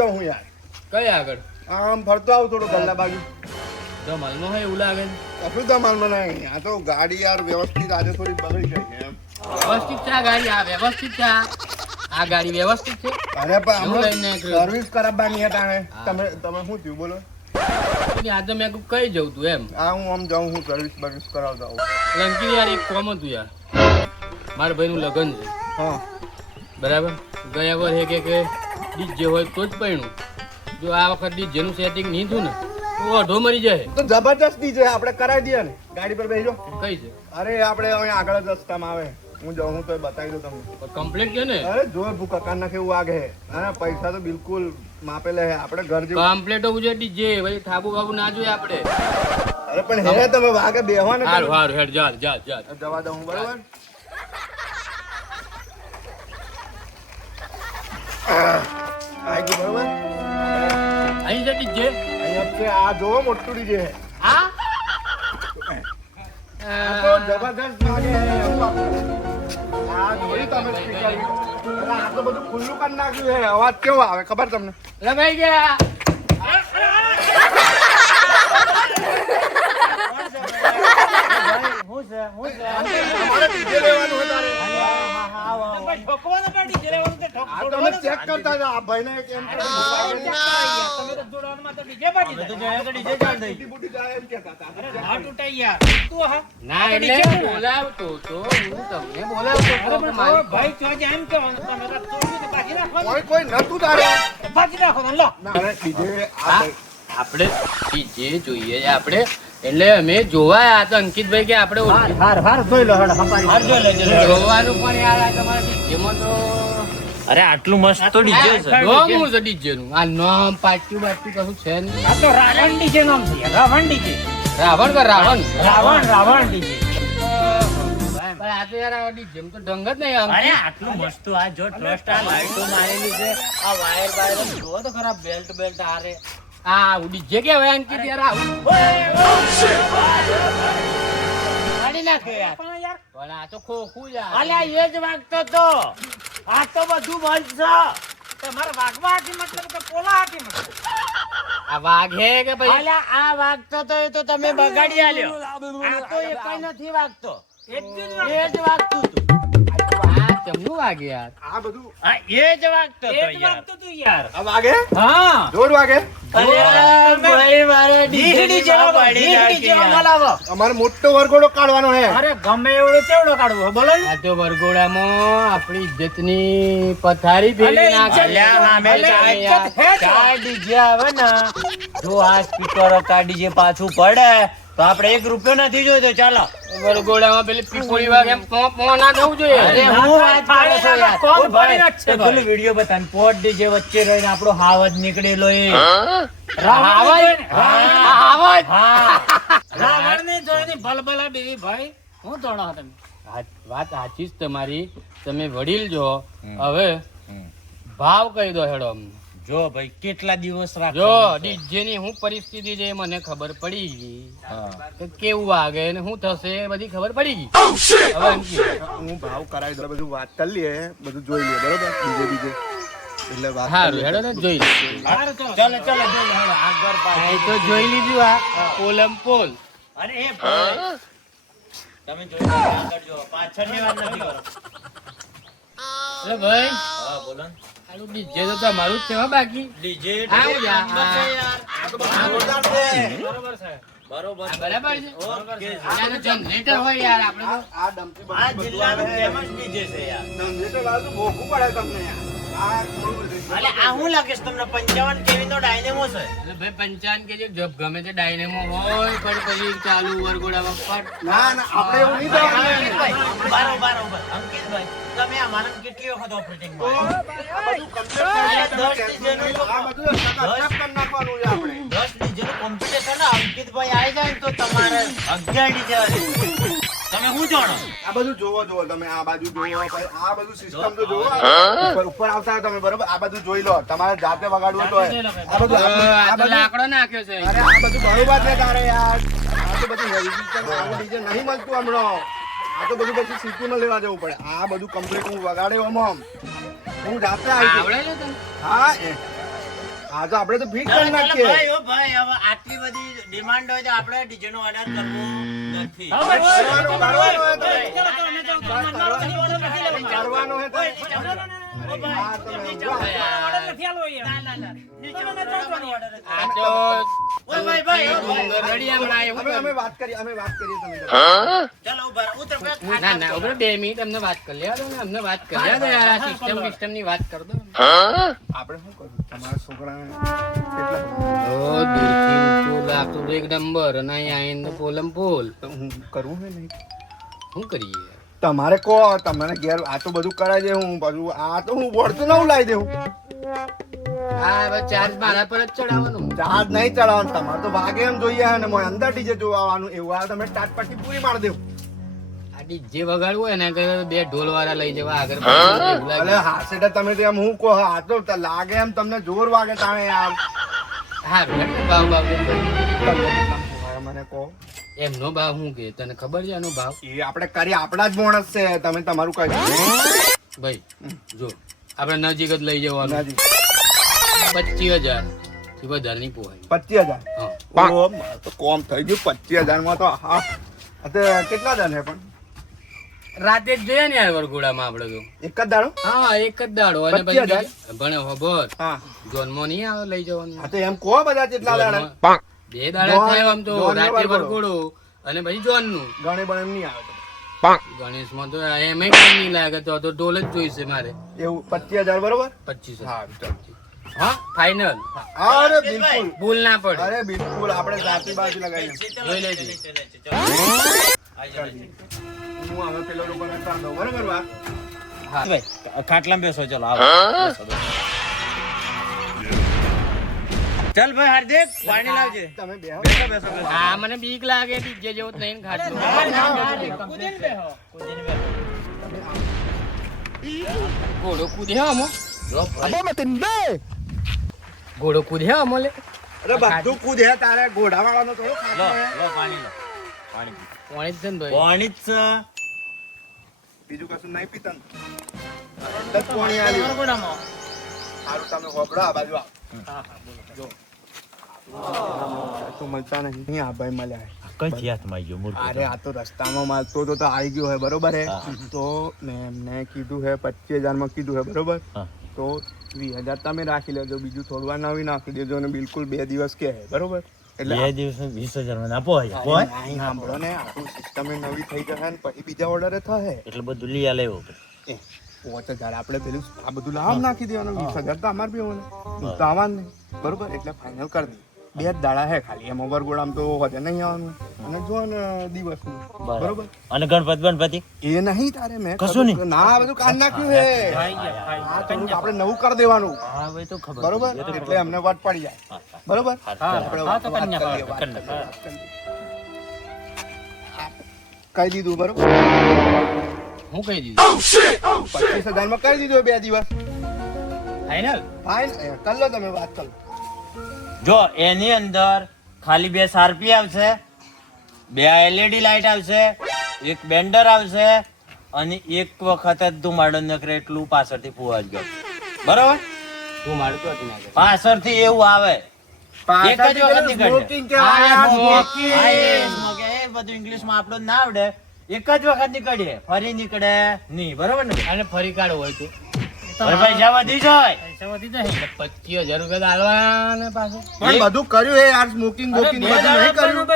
જાઉં હું યાર. કઈ આગળ આમ ફરતો આવું થોડું ગલ્લા બાજુ. જમાલમાં હોય એવું લાગે કશું ધમાલમાં નહીં. આ તો ગાડી યાર વ્યવસ્થિત આજે થોડી બગડી ગઈ છે એમ. વ્યવસ્થિત છે આ ગાડી આ વ્યવસ્થિત છે આ ગાડી વ્યવસ્થિત છે અરે પણ એવું લઈને નીકળ્યો. સર્વિસ કરાવવાની હતા ને. તમે શું થયું બોલો? આજે મેં કઈ જવું તું એમ આ હું આમ જાઉં હું સર્વિસ બર્વિસ કરાવતા આવું. લંકી યાર એક કોમ હતું યાર મારા ભાઈનું લગ્ન છે હા બરાબર ગયા વર્ષે કે ડીજે હોય તો જ પૈણું જો આ વખત ડીજેનું સેટિંગ નહીં થયું ને તો અઢો મરી જાય તો જબરજસ્ત ડીજે આપણે કરાવી દઈએ ને. ગાડી પર બેસજો. કઈ છે અરે આપણે અહીંયા આગળ જ રસ્તામાં આવે. હું જાઉં હું તો બતાવી દઉં તમને. કમ્પ્લેટ છે ને અરે જોર ભૂકા કાન નાખે એવું વાગે. અને પૈસા તો બિલકુલ માપેલે હે. આપણે ઘર જેવું. કમ્પ્લેટ હોવું જોઈએ ડીજે ભાઈ થાબુ બાબુ ના જોઈએ આપણે અરે પણ હે તમે વાગે બેહવા ને. હારું હારું હેડ જા જા જા જવા દઉં હું બરાબર. આઈ ગયું બરાબર. અહીં છે ડીજે અહીંયા છે આ જોવો મોટું ડીજે હે. આ આ તો જબરદસ્ત લાગે હે. આ જોઈ તમે સ્પીકર. અરે આ તો બધું ખુલ્લું કરી નાખ્યું હે. અવાજ કેવો આવે ખબર તમને? લગાઈ ગયા અમારે ડીજે લેવાનું હતું તારે. આ તમે ચેક કરતા હતા. આ ભાઈને કેમ કે બુટી બુટી જાય એમ કહેતા હતા. ના એટલે બોલાવતો તો હું તમને બોલાવતો તો પણ મારી કોઈ નતું તારે. ના અરે ડીજે આ આપણે ડીજે જોઈએ છે આપણે એટલે અમે જોવા આયા તો અંકિતભાઈ કે આપણે જોવાનું પણ યાર આ તમારા ડીજેમાં તો અરે આટલું મસ્ત તો ડીજે છે નામ શું છે ડીજે નું આ નામ પાટ્યું બાટ્યું કશું છે નહીં રાવણ કે રાવણ પણ આ તો યાર આ ડીજે માં તો ઢંગ જ નહીં આમ અરે આટલું મસ્ત આ જો ટ્રસ્ટ આ લાઈટો મારેલી છે આ વાયર વાયર જો તો ખરા બેલ્ટ બેલ્ટ આરે આ ડીજે કેવાય અંકિત યાર આવું કાઢી નાખ્યો યાર પણ આ તો ખોખું યાર અલ્યા એ જ વાગતો તો આ તો બધું બંધ છે તમારે વાગવા હતી મતલબ કે પોલા હતી મતલબ આ વાઘે કે ભાઈ અલ્યા આ વાગતો તો એ તો તમે બગાડી આલ્યો આ તો એ કઈ નથી વાગતો એ જ વાગતું તું આ કેમનું વાગે યાર આ બધું આ એ જ વાગતો તો યાર આ વાગે હા જોર વાગે. અલ્યા ભાઈ મારે ડીજે જેવો બોલાવો અમારે મોટો વરઘોડો કાઢવાનો હે. અરે ગમે એવડો કેવડો કાઢવો બોલો ને આ તો વરઘોડામાં આપણી ઇજ્જતની પથારી ફેરવી નાખે અલ્યા સામે ચાર ડીજે આવે ને જો આ સ્પીકરો કા ડીજે પાછું પડે તો આપણે 1 રૂપિયો નથી જોઈતો ચાલો વરઘોડામાં પેલી પીપોળી વાગે એમ પો ના થવું જોઈએ અરે હું વાત કરો છો યાર ઓ ભાઈ પેલું વિડિયો બતાન પોટ ડીજે વચ્ચે રહીને આપણો હાવજ નીકળેલો એ આવાજ આવાજ રાવણ ને જોઈને ભલભલા બેવી ભાઈ હું તોડો તમે વાત સાચી જ તમારી તમે વડીલ છો હવે ભાવ કહી દો હેડો અમને જો ભાઈ કેટલા દિવસ જો ડીજે ની હું પરિસ્થિતિ છે મને ખબર પડી ગઈ કે કેવું વાગે ને શું થશે એ બધી ખબર પડી ગઈ હવે એમ કે હું ભાવ કરાવી દઉં. બધું વાત કરી લઈએ. બધું જોઈ લઈએ બરોબર. ડીજે એટલે વાત હારું હેડો ને જોઈ લે ચાલો ચાલો જો હેડો આગળ આ તો જોઈ લીધું આ પોલમ પોલ અરે એ ભાઈ તમે જોઈ લો આગળ જો પાછળની વાત નથી કરો અરે ભાઈ હા બોલો ને આનું ડીજે તો તમારું જ છે હો બાકી ડીજે આવ યાર બરોબર છે બરાબર છે બરોબર છે આનું જનરેટર હોય યાર આપણે તો આ ડમ્પી આ જિલ્લાનું ફેમસ ડીજે છે યાર જનરેટર લાવ તો મોંઘું પડે તમને યાર. આ થોડું અલે આ હું લાગે છે તમને 55 કેવી નો ડાયનેમો છે એટલે ભાઈ 55 કેજી જબ ગમે તે ડાયનેમો હોય પણ પછી ચાલુ વરઘોડામાં પટ ના ના આપણે એવું નહીં કરવાનું. બરોબર અંકિતભાઈ તમે અમારા કેટલી વખત ઓપરેટિંગ આ બધું complete કરી નાખવાનું. આ બધું સકારાત્મક કરી નાખવાનું છે આપણે. 10 ડીજે નું કોમ્પિટિશન અંકિતભાઈ આવી જાય ને તો તમારે 11 ડીજે તમે હું જાણો આ બધું જોવો તમે. આ બાજુ જોવો પછી આ બધું સિસ્ટમ તો જોવો. ઉપર આવતા તમે બરોબર. આ બધું જોઈ લો. તમારે જાતે વગાડવું તો હોય. આ બધું આ તો લાકડો નાખ્યો છે અરે આ બધું બરોબર છે તારે યાર. આ તો બધું ડીજે નહીં મળતું હમણાં. આ તો બધું પછી સિટીમાં લેવા જવું પડે. આ બધું કમ્પ્લીટ હું વગાડ્યો આમ હું જાતે આવી આવડે છે તને હા આ તો આપણે તો ફિટ ચાલો, કરી ચાલો, નાખીએ ભાઈ, ઓ ભાઈ, હવે આટલી બધી ડિમાન્ડ હોય તો આપણે DJ નો ઓર્ડર કરવો નથી. કરવાનો હે તો આ તો ઓ ભાઈ, ભાઈ, ઓ ભાઈ. રળિયામણા એવું અમે વાત કરીએ તમે ચાલો, ઉભા રહો. ઉતર, ઉતર. ના ના ઉભરે 2 મિનિટ અમને વાત કરી લેવા દો ને અમને વાત કરી લેવા દો યાર સિસ્ટમ ની વાત કર દો આપણે શું કરવું તમારા છોકરાને કેટલા ઓ દૂરથી તું લાગતું તો એક નંબર અને અહીંયા આવીને પોલમ પોલ તો હું કરવું હે નહીં શું કરીએ તમારે કહો તમને ઘેર આ તો બધું કરાવી દે હું બધું આ તો હું વળતું નવું લાવી દઉં હા હવે ચાર્જ મારા પર જ ચડાવવાનું ચાર્જ નહીં ચડાવવાનું તમારે તો વાગે એમ જોઈએ અને મોય અંદર ડીજે જોવાનું એવું આ તમે ટાટ પાટી પૂરી મારી દેવું આ જે વગાડવું હોય ને કે 2 ઢોલ વાળા લઈ જવા આગળ પાછળ એવું લાગે. અલે હા સેટા તમે તો એમ હું કહો આ તો લાગે એમ તમને જોર વાગે તાણે યાર હારું એટલે ભાવ ભાવ તમને કેટલા પોહાય મને કહો એમનો ભાવ શું કે તને ખબર છે એનો ભાવ એ આપણે કરી આપણા જ બોનસ છે તમે તમારું કહી ભાઈ જો આપણે નજીક જ લઈ જવાનું નજીક 25,000 થી વધારે નહીં પોહાય 25,000 હા ઓહો, મારે તો કોમ થઈ ગયું 25,000 માં તો હા કેટલા જણ હે પણ રાતે જ જોઈએ ને યાર વરઘોડામાં આપણે તો એક જ દાડો હા એક જ દાડો અને 25,000? પછી ભણે ખબર હા જોનમાં નહીં આવે લઈ જવાનું હા તો એમ કહો બધા કેટલા દાડા જોનમાં 2 દાડા જોન- થાય આમ તો જોનનો રાતે વરઘોડો. વરઘોડો અને પછી જોનનું ગણે બણે એમ નહીં આવે તો. ગણેશમાં તો એમ નહીં લાગે તો ઢોલ જ જોઈશે મારે એવું 25,000 બરોબર 25,000 હા ચાલ. હા ફાઈનલ અરે બિલકુલ ભૂલ ના પડે અરે બિલકુલ આપણે જાતિ બાજુ લગાવીએ જોઈ લેજે. હું હવે પેલો લોકોને ચાલ દઉં બરોબર વાત હા ખાટલામાં બેસો, ચલો આવો. બેસો, બેસો. ચાલ ભાઈ હાર્દિક, પાણી લાવજે. તમે બેહો બેસો, બેસો, બેસો. હા મને બીક લાગે ડીજે જેવું જ નહીં ખાટલું ઘોડો કૂદે અમો ઘોડો કૂદે અમો લે અરે બધું કૂદ હે તારે ઘોડા વાળાનો થોડો લો, ખાટલો હે. લો, પાણી લો. પાણી પી. કોણે જ છે ને ભાઈ પાણી જ છે. બીજું કશું નહીં પીતા ને? દસ પોણી આલ્યું. સારું તમે હોભળો આ બાજુ આવો. તો મળતા નહીં આ ભાઈ મળ્યા કઈ હાથમાં આવી ગયો મૂર્ખ. અરે આ તો રસ્તામાં માલતો તો આવી ગયો હે બરોબર હે તો મેં એમને કીધું હે 25,000 માં કીધું હે બરોબર હા. તો 20,000 તમે રાખી લેજો બીજું થોડું વાર નવી નાખી દેજો અને બિલકુલ 2 દિવસ કે હે બરોબર એટલે 2 દિવસમાં 20,000 માં ના પોહાય. પોહાય? નહીં સાંભળો ને આપણું સિસ્ટમ નવી થઈ જશે ને પછી બીજા ઓર્ડરે થશે એટલે બધું લઈ આ લેવો પડે. 5,000 આપણે પેલું આ બધું લાવ નાખી દેવાનું 20,000 તો અમાર બી હોને તો આવવાનું નહીં બરોબર એટલે ફાઇનલ કરી દઈએ 2 જ દાડા હે ખાલી એમ ઓવરગોડામ તો વધે નહીં આવવાનું અને જો ને દિવસનું બરોબર અને ગણપતિ એ નહીં તારે મેં કશું કીધું કે ના આ બધું કાઢ નાખ્યું હે આ થોડુંક આપણે નવું કરી દેવાનું હા ભાઈ તો ખબર. બરોબર એટલે અમને વટ પડી જાય બરોબર આપણે વાત કરી લઈએ, વાત કરી કરી લઈએ. કહી દીધું બરોબર હું કહી દીધું 25,000 માં કરી દીધું 2 દિવસ ફાઈનલ ફાઇન કરી લો તમે વાત કરો જો એની અંદર ખાલી 2 સારપી આવશે, 2 LED લાઈટ આવશે, એક બેન્ડર આવશે અને એક વખત જ ધુમાડો નકરે એટલું પાછળથી ફુવા જ ગયો. બરોબર? તું મારું તો હતી ના કરે. પાછળથી એવું આવે એક જ વખત નીકળે. સ્મોકિંગ કહેવાય આ સ્મોકિંગ. હા, એ smoke, એ બધું ઇંગ્લિશમાં આપણો ના આવડે. એક જ વખત નીકળે, ફરી નીકળે નહીં. બરોબર ને? અને ફરી કાઢો હોય તો હવે પૈસા વધી જાય. 25,000 રૂપિયા આલવાના પાછું પણ બધું કર્યું હે યાર સ્મોકિંગ બોકિંગ બધું નહીં કર્યું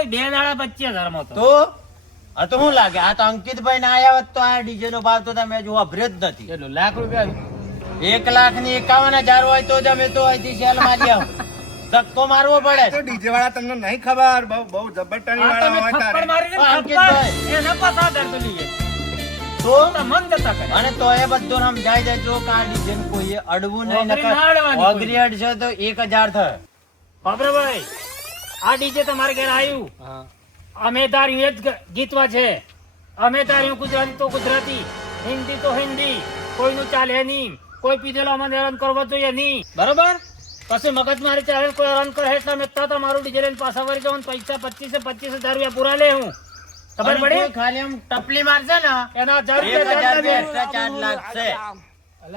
તો આ તો શું લાગે આ તો અંકિતભાઈ ના આયા હોત તો આ ડીજે નો ભાવ તો તમે હજુ વાપર્યો જ નથી. કેટલું લાખ રૂપિયા 1,51,000 હોય તો જ અમે તો અહીંથી સેલ મારી આવું. ધક્કો મારવો પડે. તો ડીજે વાળા તમને નહીં ખબર બહુ બહુ જબરટણી વાળા હોય તારે અંકિતભાઈ તો અને તો એ બધું સમજાઈ દેજો કે આ ડીજે ને કોઈએ અડવું નહીં. ઓગરી અડશે તો 1,000 થાય. બાબરાભાઈ આ ડીજે તમારે ઘરે આવ્યું હા અમે તારી એ જ જીતવા છે. અમે તારી ગુજરાતી તો ગુજરાતી, હિન્દી તો હિન્દી, કોઈનું ચાલે નહીં. કોઈ પીધેલો અમને હેરાન કરવો જોઈએ નહીં. બરોબર? પછી મગજમારી ચાલે કોઈ હેરાન કરે એટલે અમે તો તમારું ડીજે લઈને પાછા વળી જવાનું. પૈસા 25,000 રૂપિયા પૂરા લે હું. ખબર અને પડી? કોઈ ખાલી આમ ટપલી મારશે ને એના 1,000 રૂપિયા extra ચાર્જ લાગશે.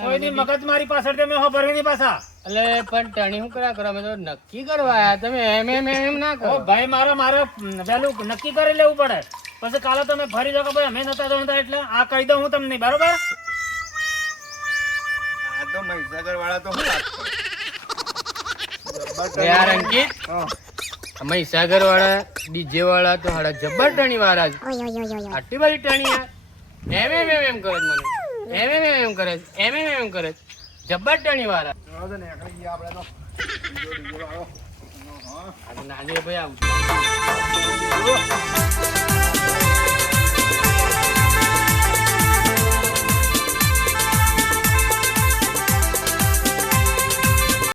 કોઈની મગજમારી પાછળ તમે હો ભરવી નહીં પાછા. એટલે પણ ટણી શું કર્યા કરો અમે તો નક્કી કરવા આયા તમે એમ ના ઓ કરો ભાઈ મારે વહેલું નક્કી કરી લેવું પડે પછી કાલે તમે ફરી જાઓ કે ભાઈ અમે નતા જતા એટલે આ કહી દઉં હું તમને બરોબર આ તો મહીસાગર વાળા તો શું વાત કરે? યાર અંકિત હા. મહીસાગર વાળા ડીજે વાળા તો હાડા જબ્બર ટણી વાળા છે આટલી બધી ટણી યાર એમ કરે છે મને એમ કરે છે એમ કરે છે જબ્બર ટણી વાળા ચાલો તો નીકળી ગયા આપણે તો. બીજો વાળો. નાજે ભાઈ આવું